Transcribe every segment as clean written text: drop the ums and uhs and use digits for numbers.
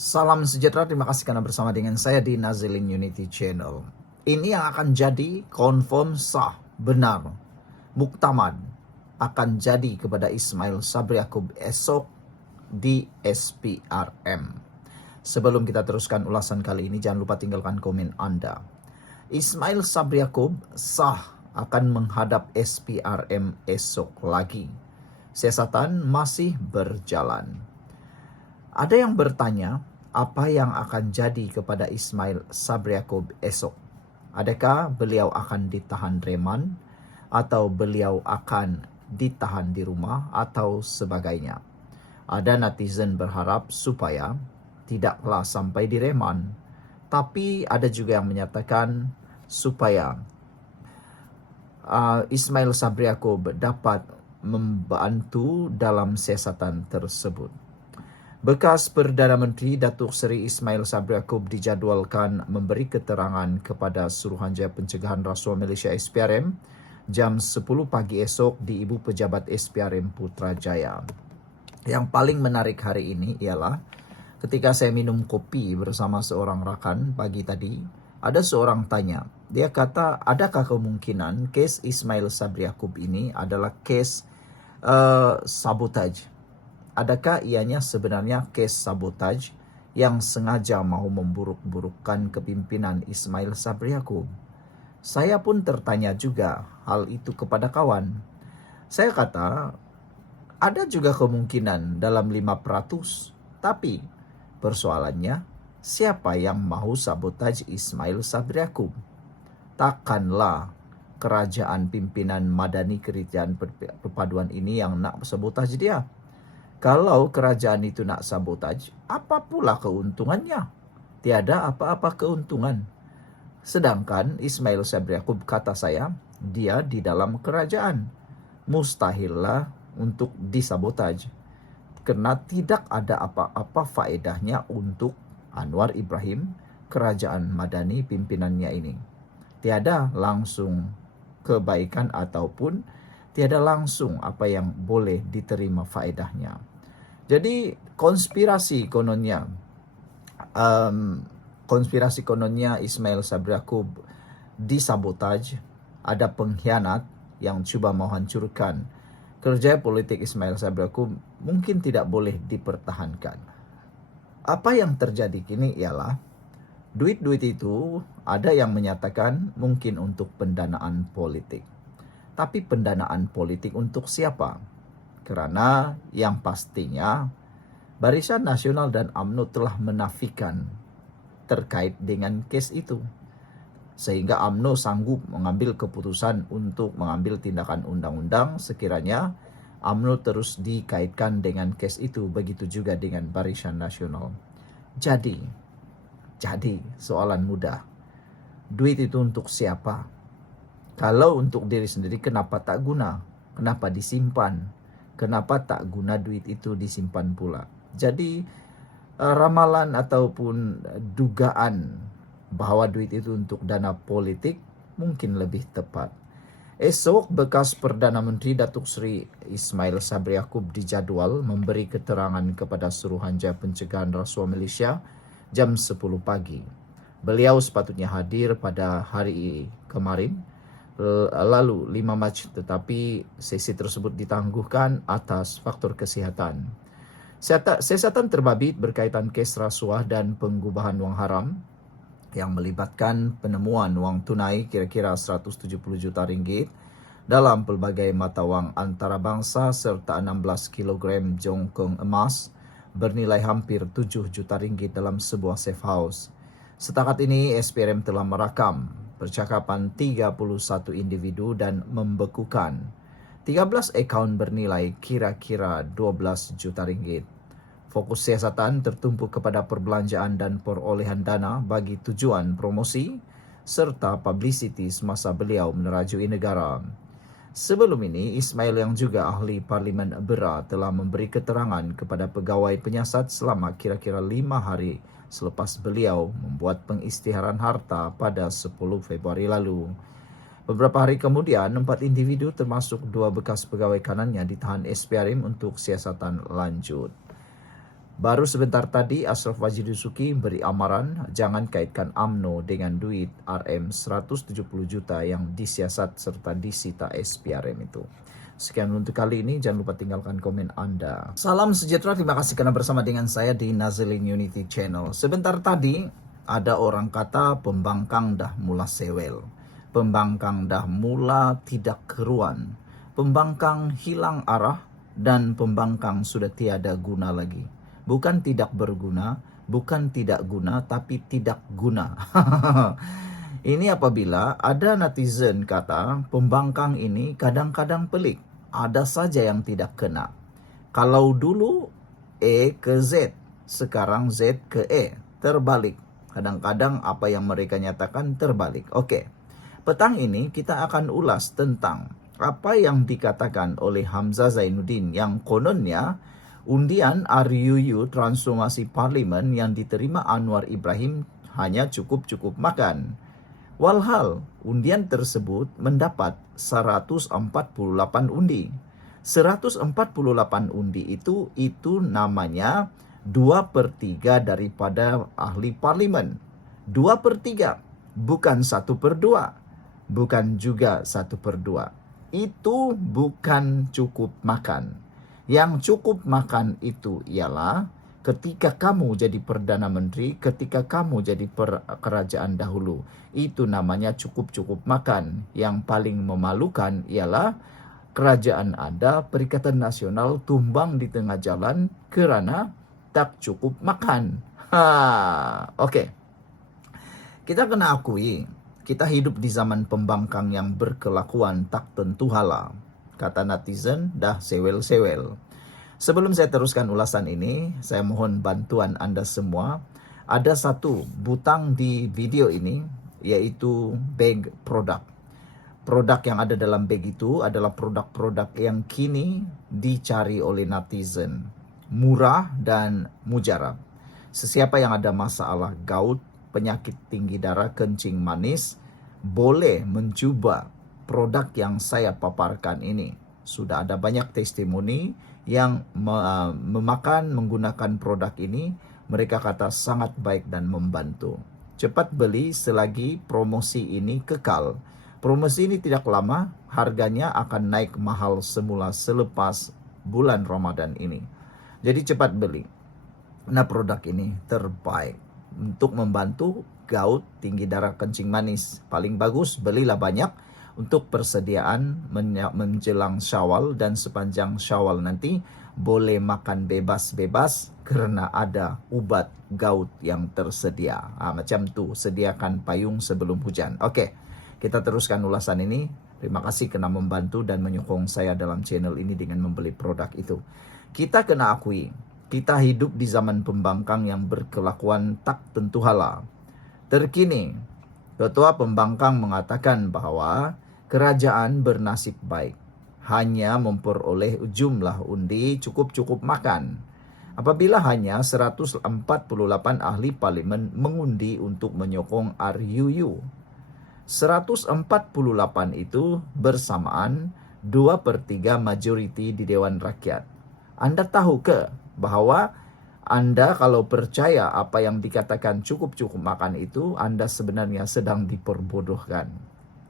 Salam sejahtera, terima kasih karena bersama dengan saya di Nazilin Unity Channel. Ini yang akan jadi confirm sah, benar, muktamad akan jadi kepada Ismail Sabri Yaakob esok di SPRM. Sebelum kita teruskan ulasan kali ini, jangan lupa tinggalkan komen Anda. Ismail Sabri Yaakob sah akan menghadap SPRM esok lagi. Siasatan masih berjalan. Ada yang bertanya, apa yang akan jadi kepada Ismail Sabri Yaakob esok? Adakah beliau akan ditahan reman, atau beliau akan ditahan di rumah, atau sebagainya? Ada netizen berharap supaya tidaklah sampai di reman, tapi ada juga yang menyatakan supaya Ismail Sabri Yaakob dapat membantu dalam siasatan tersebut. Bekas Perdana Menteri Datuk Seri Ismail Sabri Yaakob dijadwalkan memberi keterangan kepada Suruhanjaya Pencegahan Rasuah Malaysia SPRM jam 10 pagi esok di Ibu Pejabat SPRM Putrajaya. Yang paling menarik hari ini ialah ketika saya minum kopi bersama seorang rakan pagi tadi, ada seorang tanya, dia kata, adakah kemungkinan kes Ismail Sabri Yaakob ini adalah kes sabotaj? Adakah ianya sebenarnya kes sabotaj yang sengaja mahu memburuk-burukkan kepimpinan Ismail Sabri Yaakob? Saya pun tertanya juga hal itu kepada kawan. Saya kata, ada juga kemungkinan dalam 5%, tapi persoalannya, siapa yang mahu sabotaj Ismail Sabri Yaakob? Takkanlah kerajaan pimpinan Madani Kerajaan Perpaduan ini yang nak sabotaj dia. Kalau kerajaan itu nak sabotaj, apa pula keuntungannya? Tiada apa-apa keuntungan. Sedangkan Ismail Sabri Yaakob, kata saya, dia di dalam kerajaan. Mustahillah untuk disabotaj. Kerana tidak ada apa-apa faedahnya untuk Anwar Ibrahim, kerajaan Madani pimpinannya ini. Tiada langsung kebaikan ataupun tiada langsung apa yang boleh diterima faedahnya. Jadi konspirasi kononnya Ismail Sabri Yaakob disabotaj, ada pengkhianat yang cuba menghancurkan kerja politik Ismail Sabri Yaakob, mungkin tidak boleh dipertahankan. Apa yang terjadi kini ialah duit-duit itu ada yang menyatakan mungkin untuk pendanaan politik. Tapi pendanaan politik untuk siapa? Kerana yang pastinya Barisan Nasional dan UMNO telah menafikan terkait dengan kes itu. Sehingga UMNO sanggup mengambil keputusan untuk mengambil tindakan undang-undang sekiranya UMNO terus dikaitkan dengan kes itu. Begitu juga dengan Barisan Nasional. Jadi soalan mudah. Duit itu untuk siapa? Kalau untuk diri sendiri, kenapa tak guna? Kenapa disimpan? Kenapa tak guna duit itu disimpan pula? Jadi ramalan ataupun dugaan bahawa duit itu untuk dana politik mungkin lebih tepat. Esok bekas Perdana Menteri Datuk Seri Ismail Sabri Yaakob dijadual memberi keterangan kepada Suruhanjaya Pencegahan Rasuah Malaysia jam 10 pagi. Beliau sepatutnya hadir pada hari kemarin, lalu 5 Mac, tetapi sesi tersebut ditangguhkan atas faktor kesihatan. Siasatan terbabit berkaitan kes rasuah dan pengubahan wang haram yang melibatkan penemuan wang tunai kira-kira 170 juta ringgit dalam pelbagai mata wang antarabangsa serta 16 kg jongkong emas bernilai hampir 7 juta ringgit dalam sebuah safe house. Setakat ini, SPRM telah merakam percakapan 31 individu dan membekukan 13 akaun bernilai kira-kira 12 juta ringgit. Fokus siasatan tertumpu kepada perbelanjaan dan perolehan dana bagi tujuan promosi serta publicity semasa beliau menerajui negara. Sebelum ini, Ismail yang juga ahli Parlimen Beira telah memberi keterangan kepada pegawai penyiasat selama kira-kira 5 hari selepas beliau membuat pengisytiharan harta pada 10 Februari lalu. Beberapa hari kemudian, 4 individu termasuk 2 bekas pegawai kanannya ditahan SPRM untuk siasatan lanjut. Baru sebentar tadi Ashraf Wajidusuki beri amaran jangan kaitkan UMNO dengan duit RM 170 juta yang disiasat serta disita SPRM itu. Sekian untuk kali ini, jangan lupa tinggalkan komen Anda. Salam sejahtera, terima kasih karena bersama dengan saya di Nazilin Unity Channel. Sebentar tadi ada orang kata pembangkang dah mula sewel. Pembangkang dah mula tidak keruan. Pembangkang hilang arah dan pembangkang sudah tiada guna lagi. Bukan tidak berguna, bukan tidak guna, tapi tidak guna. Ini apabila ada netizen kata pembangkang ini kadang-kadang pelik. Ada saja yang tidak kena. Kalau dulu E ke Z, sekarang Z ke E. Terbalik. Kadang-kadang apa yang mereka nyatakan terbalik. Oke. Petang ini kita akan ulas tentang apa yang dikatakan oleh Hamzah Zainuddin yang kononnya undian RUU transformasi parlimen yang diterima Anwar Ibrahim hanya cukup-cukup makan. Walhal, undian tersebut mendapat 148 undi. 148 undi itu namanya 2/3 daripada ahli parlimen. 2/3, bukan 1/2, bukan juga 1/2. Itu bukan cukup makan. Yang cukup makan itu ialah ketika kamu jadi Perdana Menteri, ketika kamu jadi kerajaan dahulu. Itu namanya cukup-cukup makan. Yang paling memalukan ialah kerajaan ada, Perikatan Nasional tumbang di tengah jalan kerana tak cukup makan. Oke. Kita kena akui, kita hidup di zaman pembangkang yang berkelakuan tak tentu hala. Kata netizen, dah sewel-sewel. Sebelum saya teruskan ulasan ini, saya mohon bantuan Anda semua. Ada satu butang di video ini, yaitu bag produk. Produk yang ada dalam bag itu adalah produk-produk yang kini dicari oleh netizen. Murah dan mujarab. Sesiapa yang ada masalah gout, penyakit tinggi darah, kencing manis, boleh mencuba produk yang saya paparkan ini. Sudah ada banyak testimoni yang memakan menggunakan produk ini. Mereka kata sangat baik dan membantu. Cepat beli selagi promosi ini kekal. Promosi ini tidak lama, harganya akan naik mahal semula selepas bulan Ramadan ini. Jadi cepat beli. Nah, produk ini terbaik untuk membantu gout, tinggi darah, kencing manis. Paling bagus belilah banyak untuk persediaan menjelang Syawal, dan sepanjang Syawal nanti boleh makan bebas-bebas kerana ada ubat gout yang tersedia. Macam tu, sediakan payung sebelum hujan. Oke, kita teruskan ulasan ini. Terima kasih kerana membantu dan menyokong saya dalam channel ini dengan membeli produk itu. Kita kena akui, kita hidup di zaman pembangkang yang berkelakuan tak tentu hala. Terkini, Ketua Pembangkang mengatakan bahawa kerajaan bernasib baik, hanya memperoleh jumlah undi cukup-cukup makan. Apabila hanya 148 ahli parlimen mengundi untuk menyokong RUU. 148 itu bersamaan 2/3 majoriti di Dewan Rakyat. Anda tahu ke bahawa Anda kalau percaya apa yang dikatakan cukup-cukup makan itu, Anda sebenarnya sedang diperbodohkan.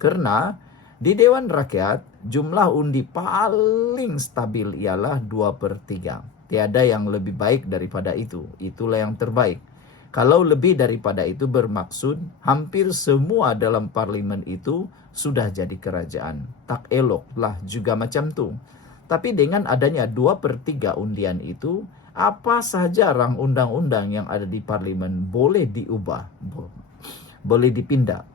Karena di Dewan Rakyat, jumlah undi paling stabil ialah 2/3. Tiada yang lebih baik daripada itu. Itulah yang terbaik. Kalau lebih daripada itu bermaksud hampir semua dalam parlimen itu sudah jadi kerajaan. Tak eloklah juga macam tu. Tapi dengan adanya 2/3 undian itu, apa saja rang undang-undang yang ada di parlimen boleh diubah, boleh dipindah.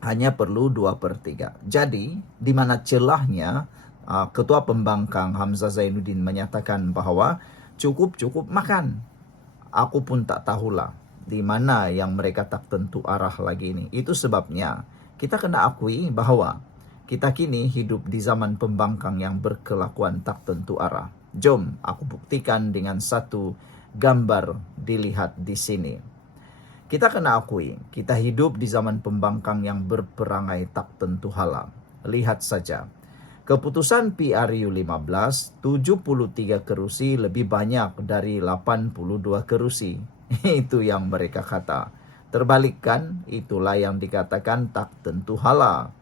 Hanya perlu 2/3. Jadi, di mana celahnya Ketua Pembangkang Hamzah Zainuddin menyatakan bahawa cukup-cukup makan. Aku pun tak tahulah di mana yang mereka tak tentu arah lagi ini. Itu sebabnya kita kena akui bahawa kita kini hidup di zaman pembangkang yang berkelakuan tak tentu arah. Jom aku buktikan dengan satu gambar dilihat di sini. Kita kena akui, kita hidup di zaman pembangkang yang berperangai tak tentu hala. Lihat saja. Keputusan PRU 15, 73 kerusi lebih banyak dari 82 kerusi. Itu yang mereka kata. Terbalikkan, itulah yang dikatakan tak tentu hala.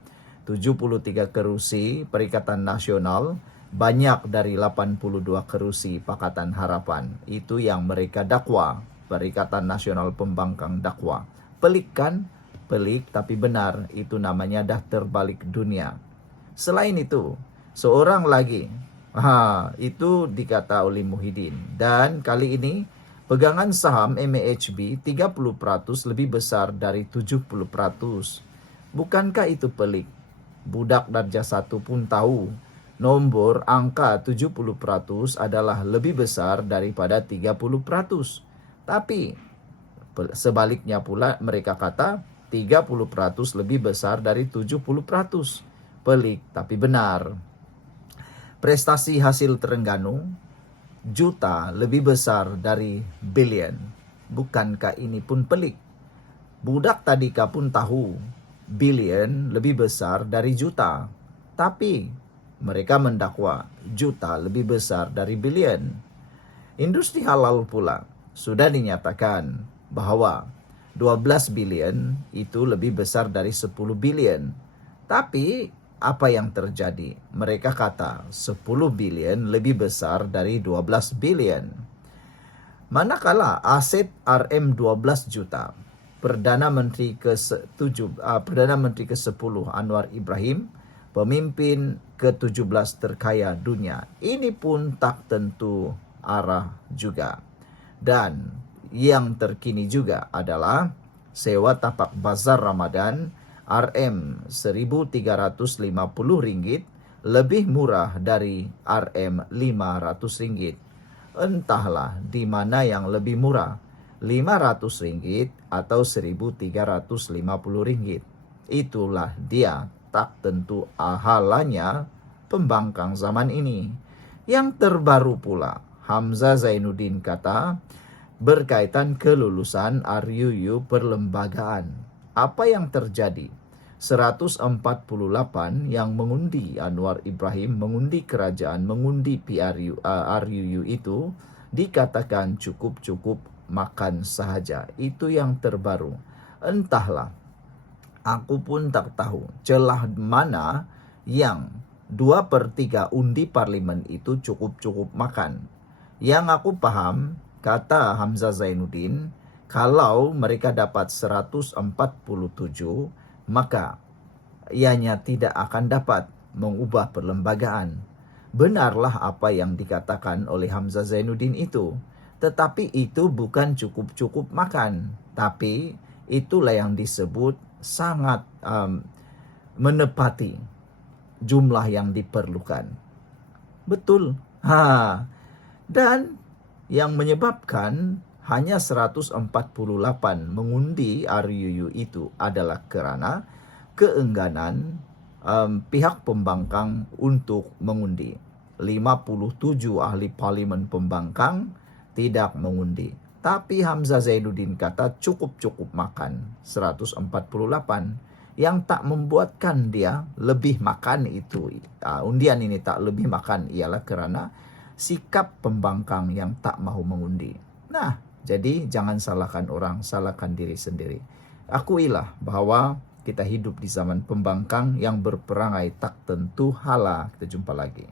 73 kerusi Perikatan Nasional banyak dari 82 kerusi Pakatan Harapan. Itu yang mereka dakwa. Perikatan Nasional Pembangkang dakwa. Pelik kan? Pelik tapi benar. Itu namanya dah terbalik dunia. Selain itu, seorang lagi, itu dikata oleh Muhyiddin. Dan kali ini, pegangan saham MAHB 30% lebih besar dari 70%. Bukankah itu pelik? Budak darjah 1 pun tahu, nomor angka 70% adalah lebih besar daripada 30%. Tapi, sebaliknya pula mereka kata 30% lebih besar dari 70%. Pelik tapi benar. Prestasi hasil Terengganu juta lebih besar dari billion. Bukankah ini pun pelik? Budak tadika pun tahu billion lebih besar dari juta. Tapi mereka mendakwa juta lebih besar dari billion. Industri halal pula sudah dinyatakan bahwa 12 billion itu lebih besar dari 10 billion. Tapi apa yang terjadi? Mereka kata 10 billion lebih besar dari 12 billion. Manakala aset RM 12 juta, Perdana Menteri ke-10 Anwar Ibrahim, pemimpin ke-17 terkaya dunia. Ini pun tak tentu arah juga. Dan yang terkini juga adalah sewa tapak bazar Ramadan RM Rp1.350 lebih murah dari RM Rp500. Entahlah di mana yang lebih murah, Rp500 atau Rp1.350. Itulah dia tak tentu halanya pembangkang zaman ini. Yang terbaru pula, Hamzah Zainuddin kata berkaitan kelulusan RUU perlembagaan. Apa yang terjadi? 148 yang mengundi Anwar Ibrahim, mengundi kerajaan, mengundi RUU itu dikatakan cukup-cukup makan sahaja. Itu yang terbaru. Entahlah, aku pun tak tahu celah mana yang 2/3 undi parlimen itu cukup-cukup makan. Yang aku paham, kata Hamzah Zainuddin, kalau mereka dapat 147, maka ianya tidak akan dapat mengubah perlembagaan. Benarlah apa yang dikatakan oleh Hamzah Zainuddin itu. Tetapi itu bukan cukup-cukup makan. Tapi itulah yang disebut sangat menepati jumlah yang diperlukan. Betul. Dan yang menyebabkan hanya 148 mengundi RUU itu adalah kerana keengganan pihak pembangkang untuk mengundi. 57 ahli parlimen pembangkang tidak mengundi. Tapi Hamzah Zainuddin kata cukup-cukup makan 148. Yang tak membuatkan dia lebih makan itu, undian ini tak lebih makan ialah kerana sikap pembangkang yang tak mahu mengundi. Nah, jadi jangan salahkan orang, salahkan diri sendiri. Akuilah bahwa kita hidup di zaman pembangkang yang berperangai tak tentu hala. Kita jumpa lagi.